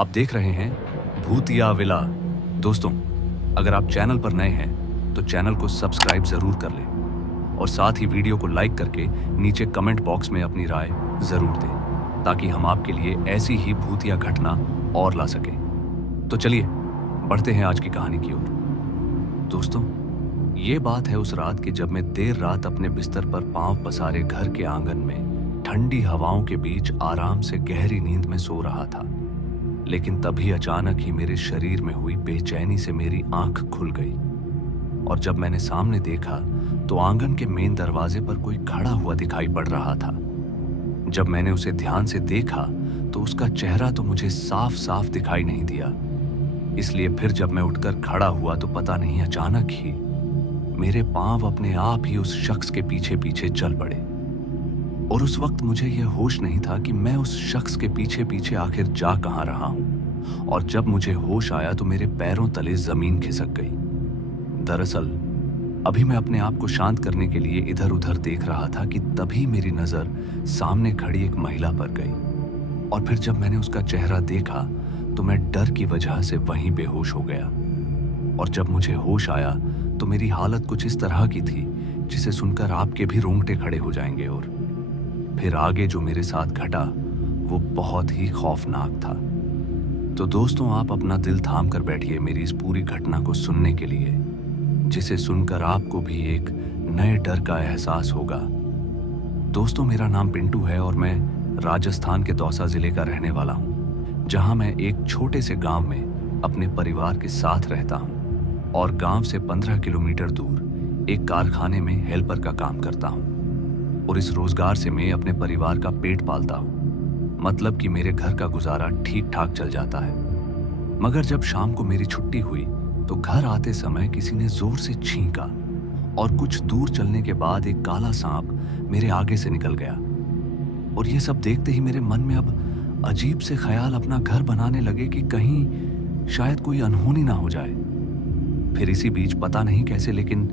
आप देख रहे हैं भूतिया विला। दोस्तों, अगर आप चैनल पर नए हैं तो चैनल को सब्सक्राइब जरूर कर लें और साथ ही वीडियो को लाइक करके नीचे कमेंट बॉक्स में अपनी राय जरूर दें ताकि हम आपके लिए ऐसी ही भूतिया घटना और ला सकें। तो चलिए बढ़ते हैं आज की कहानी की ओर। दोस्तों, ये बात है उस रात की जब मैं देर रात अपने बिस्तर पर पांव पसारे घर के आंगन में ठंडी हवाओं के बीच आराम से गहरी नींद में सो रहा था। लेकिन तभी अचानक ही मेरे शरीर में हुई बेचैनी से मेरी आंख खुल गई और जब मैंने सामने देखा तो आंगन के मेन दरवाजे पर कोई खड़ा हुआ दिखाई पड़ रहा था। जब मैंने उसे ध्यान से देखा तो उसका चेहरा तो मुझे साफ साफ दिखाई नहीं दिया। इसलिए फिर जब मैं उठकर खड़ा हुआ तो पता नहीं अचानक ही मेरे पांव अपने आप ही उस शख्स के पीछे पीछे चल पड़े और उस वक्त मुझे यह होश नहीं था कि मैं उस शख्स के पीछे पीछे आखिर जा कहां रहा हूं। और जब मुझे होश आया तो मेरे पैरों तले जमीन खिसक गई। दरअसल अभी मैं अपने आप को शांत करने के लिए इधर उधर देख रहा था कि तभी मेरी नजर सामने खड़ी एक महिला पर गई और फिर जब मैंने उसका चेहरा देखा तो मैं डर की वजह से वहीं बेहोश हो गया। और जब मुझे होश आया तो मेरी हालत कुछ इस तरह की थी जिसे सुनकर आपके भी रोंगटे खड़े हो जाएंगे। और फिर आगे जो मेरे साथ घटा वो बहुत ही खौफनाक था। तो दोस्तों, आप अपना दिल थाम कर बैठिए मेरी इस पूरी घटना को सुनने के लिए, जिसे सुनकर आपको भी एक नए डर का एहसास होगा। दोस्तों, मेरा नाम पिंटू है और मैं राजस्थान के दौसा जिले का रहने वाला हूँ, जहाँ मैं एक छोटे से गांव में अपने परिवार के साथ रहता हूँ और गांव से 15 किलोमीटर दूर एक कारखाने में हेल्पर का काम करता हूँ। और इस रोजगार से मैं अपने परिवार का पेट पालता हूँ, मतलब कि मेरे घर का गुजारा ठीक ठाक चल जाता है। मगर जब शाम को मेरी छुट्टी हुई तो घर आते समय किसी ने जोर से छींका और कुछ दूर चलने के बाद एक काला सांप मेरे आगे से निकल गया। और ये सब देखते ही मेरे मन में अब अजीब से ख्याल अपना घर बनाने लगे कि कहीं शायद कोई अनहोनी ना हो जाए। फिर इसी बीच पता नहीं कैसे लेकिन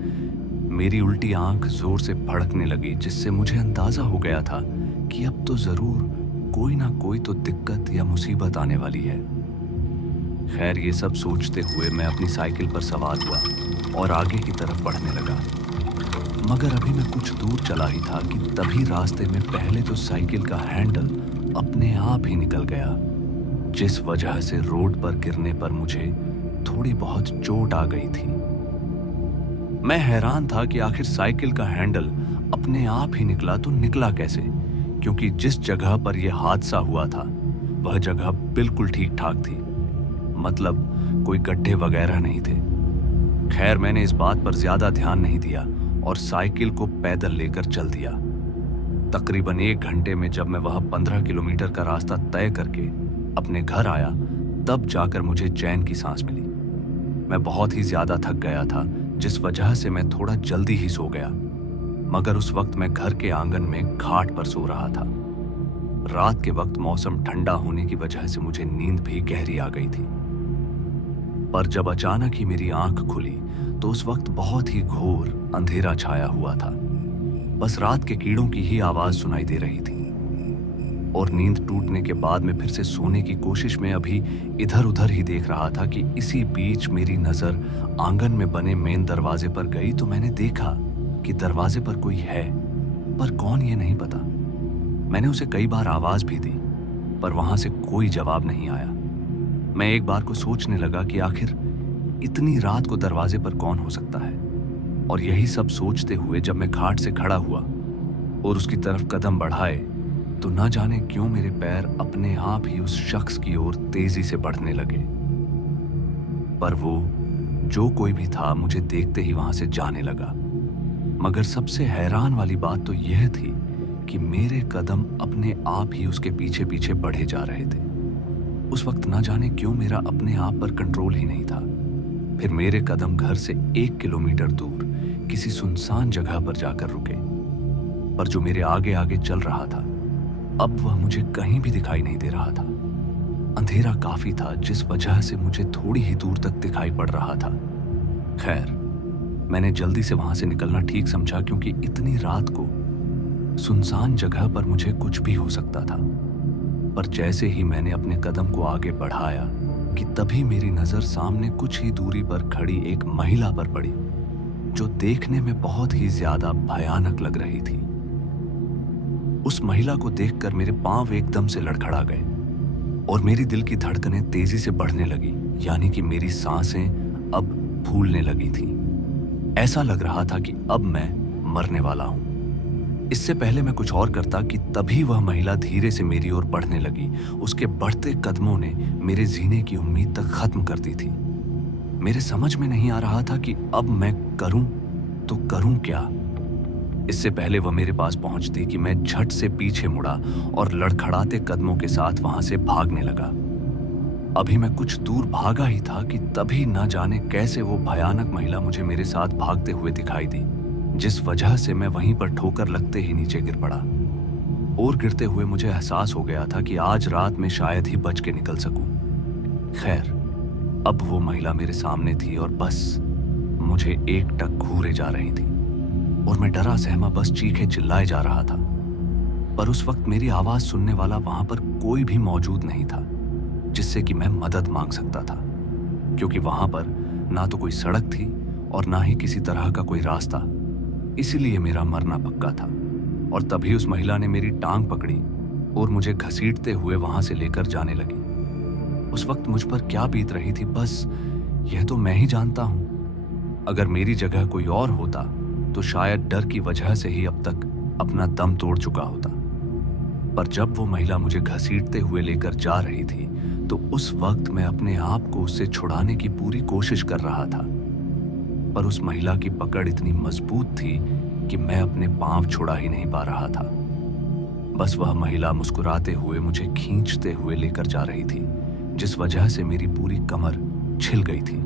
मेरी उल्टी आंख जोर से फड़कने लगी, जिससे मुझे अंदाजा हो गया था कि अब तो जरूर कोई ना कोई तो दिक्कत या मुसीबत आने वाली है। खैर, ये सब सोचते हुए मैं अपनी साइकिल पर सवार हुआ और आगे की तरफ बढ़ने लगा। मगर अभी मैं कुछ दूर चला ही था कि तभी रास्ते में पहले तो साइकिल का हैंडल अपने आप ही निकल गया, जिस वजह से रोड पर गिरने पर मुझे थोड़ी बहुत चोट आ गई थी। मैं हैरान था कि आखिर साइकिल का हैंडल अपने आप ही निकला तो निकला कैसे, क्योंकि जिस जगह पर यह हादसा हुआ था वह जगह बिल्कुल ठीक ठाक थी, मतलब कोई गड्ढे वगैरह नहीं थे। खैर, मैंने इस बात पर ज्यादा ध्यान नहीं दिया और साइकिल को पैदल लेकर चल दिया। तकरीबन 1 घंटे में जब मैं वह 15 किलोमीटर का रास्ता तय करके अपने घर आया तब जाकर मुझे चैन की सांस मिली। मैं बहुत ही ज्यादा थक गया था, जिस वजह से मैं थोड़ा जल्दी ही सो गया। मगर उस वक्त मैं घर के आंगन में खाट पर सो रहा था। रात के वक्त मौसम ठंडा होने की वजह से मुझे नींद भी गहरी आ गई थी। पर जब अचानक ही मेरी आंख खुली तो उस वक्त बहुत ही घोर अंधेरा छाया हुआ था। बस रात के कीड़ों की ही आवाज सुनाई दे रही थी। और नींद टूटने के बाद मैं फिर से सोने की कोशिश में अभी इधर उधर ही देख रहा था कि इसी बीच मेरी नजर आंगन में बने मेन दरवाजे पर गई तो मैंने देखा कि दरवाजे पर कोई है, पर कौन ये नहीं पता। मैंने उसे कई बार आवाज भी दी पर वहां से कोई जवाब नहीं आया। मैं एक बार को सोचने लगा कि आखिर इतनी रात को दरवाजे पर कौन हो सकता है। और यही सब सोचते हुए जब मैं खाट से खड़ा हुआ और उसकी तरफ कदम बढ़ाए तो न जाने क्यों मेरे पैर अपने आप ही उस शख्स की ओर तेजी से बढ़ने लगे। पर वो जो कोई भी था मुझे देखते ही वहां से जाने लगा। मगर सबसे हैरान वाली बात तो यह थी कि मेरे कदम अपने आप ही उसके पीछे पीछे बढ़े जा रहे थे। उस वक्त न जाने क्यों मेरा अपने आप पर कंट्रोल ही नहीं था। फिर मेरे कदम घर से 1 किलोमीटर दूर किसी सुनसान जगह पर जाकर रुके, पर जो मेरे आगे आगे चल रहा था अब वह मुझे कहीं भी दिखाई नहीं दे रहा था। अंधेरा काफी था, जिस वजह से मुझे थोड़ी ही दूर तक दिखाई पड़ रहा था। खैर, मैंने जल्दी से वहां से निकलना ठीक समझा, क्योंकि इतनी रात को सुनसान जगह पर मुझे कुछ भी हो सकता था। पर जैसे ही मैंने अपने कदम को आगे बढ़ाया कि तभी मेरी नजर सामने कुछ ही दूरी पर खड़ी एक महिला पर पड़ी, जो देखने में बहुत ही ज्यादा भयानक लग रही थी। उस महिला को देखकर मेरे पांव एकदम से लड़खड़ा गए और मेरी दिल की धड़कनें तेजी से बढ़ने लगी, यानी कि मेरी सांसें अब फूलने लगी थी। ऐसा लग रहा था कि अब मैं मरने वाला हूं। इससे पहले मैं कुछ और करता कि तभी वह महिला धीरे से मेरी ओर बढ़ने लगी। उसके बढ़ते कदमों ने मेरे जीने की उम्मीद तक खत्म कर दी थी। मेरे समझ में नहीं आ रहा था कि अब मैं करूं तो करूं क्या। इससे पहले वह मेरे पास पहुंचती कि मैं झट से पीछे मुड़ा और लड़खड़ाते कदमों के साथ वहां से भागने लगा। अभी मैं कुछ दूर भागा ही था कि तभी न जाने कैसे वो भयानक महिला मुझे मेरे साथ भागते हुए दिखाई दी, जिस वजह से मैं वहीं पर ठोकर लगते ही नीचे गिर पड़ा। और गिरते हुए मुझे एहसास हो गया था कि आज रात में शायद ही बच के निकल सकूं। खैर, अब वो महिला मेरे सामने थी और बस मुझे एकटक घूरे जा रही थी और मैं डरा सहमा बस चीखे चिल्लाए जा रहा था। पर उस वक्त मेरी आवाज सुनने वाला वहां पर कोई भी मौजूद नहीं था जिससे कि मैं मदद मांग सकता था, क्योंकि वहां पर ना तो कोई सड़क थी और ना ही किसी तरह का कोई रास्ता। इसीलिए मेरा मरना पक्का था। और तभी उस महिला ने मेरी टांग पकड़ी और मुझे घसीटते हुए वहां से लेकर जाने लगी। उस वक्त मुझ पर क्या बीत रही थी बस यह तो मैं ही जानता हूं। अगर मेरी जगह कोई और होता तो शायद डर की वजह से ही अब तक अपना दम तोड़ चुका होता। पर जब वो महिला मुझे घसीटते हुए लेकर जा रही थी तो उस वक्त मैं अपने आप को उससे छुड़ाने की पूरी कोशिश कर रहा था। पर उस महिला की पकड़ इतनी मजबूत थी कि मैं अपने पांव छुड़ा ही नहीं पा रहा था। बस वह महिला मुस्कुराते हुए मुझे खींचते हुए लेकर जा रही थी, जिस वजह से मेरी पूरी कमर छिल गई थी।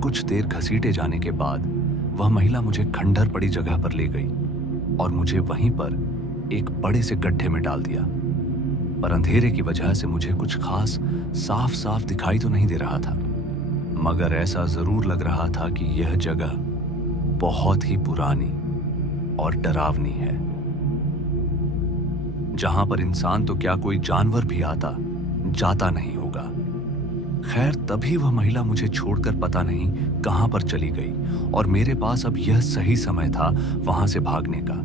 कुछ देर घसीटे जाने के बाद वह महिला मुझे खंडहर पड़ी जगह पर ले गई और मुझे वहीं पर एक बड़े से गड्ढे में डाल दिया। पर अंधेरे की वजह से मुझे कुछ खास साफ साफ दिखाई तो नहीं दे रहा था, मगर ऐसा जरूर लग रहा था कि यह जगह बहुत ही पुरानी और डरावनी है, जहां पर इंसान तो क्या कोई जानवर भी आता जाता नहीं होगा। खैर, तभी वह महिला मुझे छोड़कर पता नहीं कहां पर चली गई और मेरे पास अब यह सही समय था वहां से भागने का,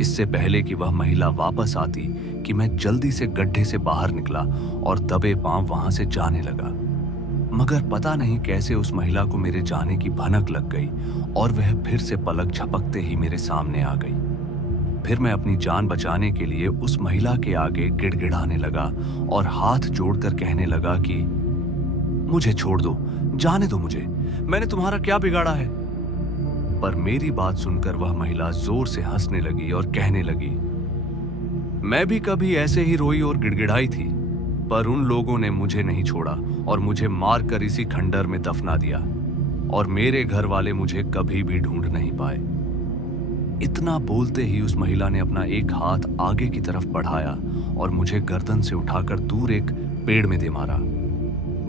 इससे पहले कि वह महिला वापस आती कि मैं जल्दी से गड्ढे से बाहर निकला और दबे पांव वहां से जाने लगा। मगर पता नहीं कैसे उस महिला को मेरे जाने की भनक लग गई और वह फिर से पलक झपकते ही मेरे सामने आ गई। फिर मैं अपनी जान बचाने के लिए उस महिला के आगे गिड़गिड़ाने लगा और हाथ जोड़कर कहने लगा कि मुझे छोड़ दो, जाने दो मुझे, मैंने तुम्हारा क्या बिगाड़ा है। पर मेरी बात सुनकर वह महिला जोर से हंसने लगी और कहने लगी, मैं भी कभी ऐसे ही रोई और गिड़गिड़ाई थी, पर उन लोगों ने मुझे नहीं छोड़ा और मुझे मारकर इसी खंडहर में दफना दिया और मेरे घर वाले मुझे कभी भी ढूंढ नहीं पाए। इतना बोलते ही उस महिला ने अपना एक हाथ आगे की तरफ बढ़ाया और मुझे गर्दन से उठाकर दूर एक पेड़ में दे मारा,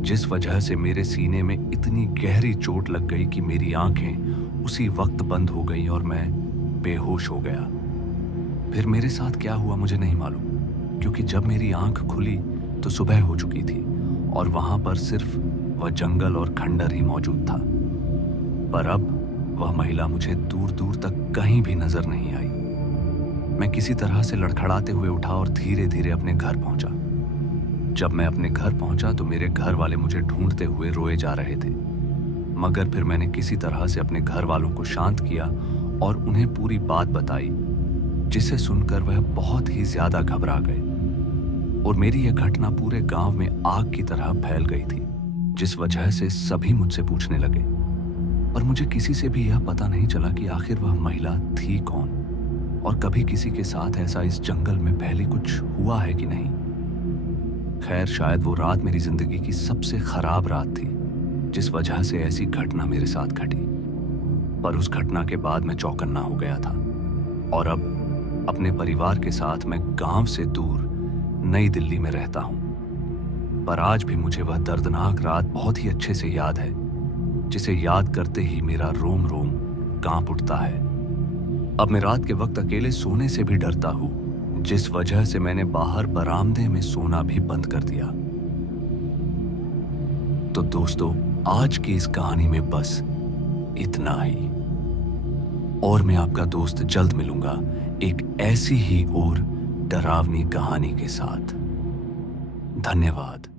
जिस वजह से मेरे सीने में इतनी गहरी चोट लग गई कि मेरी आंखें उसी वक्त बंद हो गई और मैं बेहोश हो गया। फिर मेरे साथ क्या हुआ मुझे नहीं मालूम, क्योंकि जब मेरी आंख खुली तो सुबह हो चुकी थी और वहां पर सिर्फ वह जंगल और खंडर ही मौजूद था। पर अब वह महिला मुझे दूर दूर तक कहीं भी नजर नहीं आई। मैं किसी तरह से लड़खड़ाते हुए उठा और धीरे धीरे अपने घर पहुंचा। जब मैं अपने घर पहुंचा तो मेरे घर वाले मुझे ढूंढते हुए रोए जा रहे थे, मगर फिर मैंने किसी तरह से अपने घर वालों को शांत किया और उन्हें पूरी बात बताई, जिसे सुनकर वह बहुत ही ज्यादा घबरा गए और मेरी यह घटना पूरे गांव में आग की तरह फैल गई थी, जिस वजह से सभी मुझसे पूछने लगे। पर मुझे किसी से भी यह पता नहीं चला कि आखिर वह महिला थी कौन और कभी किसी के साथ ऐसा इस जंगल में पहले कुछ हुआ है कि नहीं। खैर, शायद वो रात मेरी जिंदगी की सबसे खराब रात थी, जिस वजह से ऐसी घटना मेरे साथ घटी। पर उस घटना के बाद मैं चौकन्ना हो गया था और अब अपने परिवार के साथ मैं गांव से दूर नई दिल्ली में रहता हूं। पर आज भी मुझे वह दर्दनाक रात बहुत ही अच्छे से याद है, जिसे याद करते ही मेरा रोम रोम कांप उठता है। अब मैं रात के वक्त अकेले सोने से भी डरता हूं, जिस वजह से मैंने बाहर बरामदे में सोना भी बंद कर दिया। तो दोस्तों, आज की इस कहानी में बस इतना ही। और मैं आपका दोस्त जल्द मिलूंगा एक ऐसी ही और डरावनी कहानी के साथ। धन्यवाद।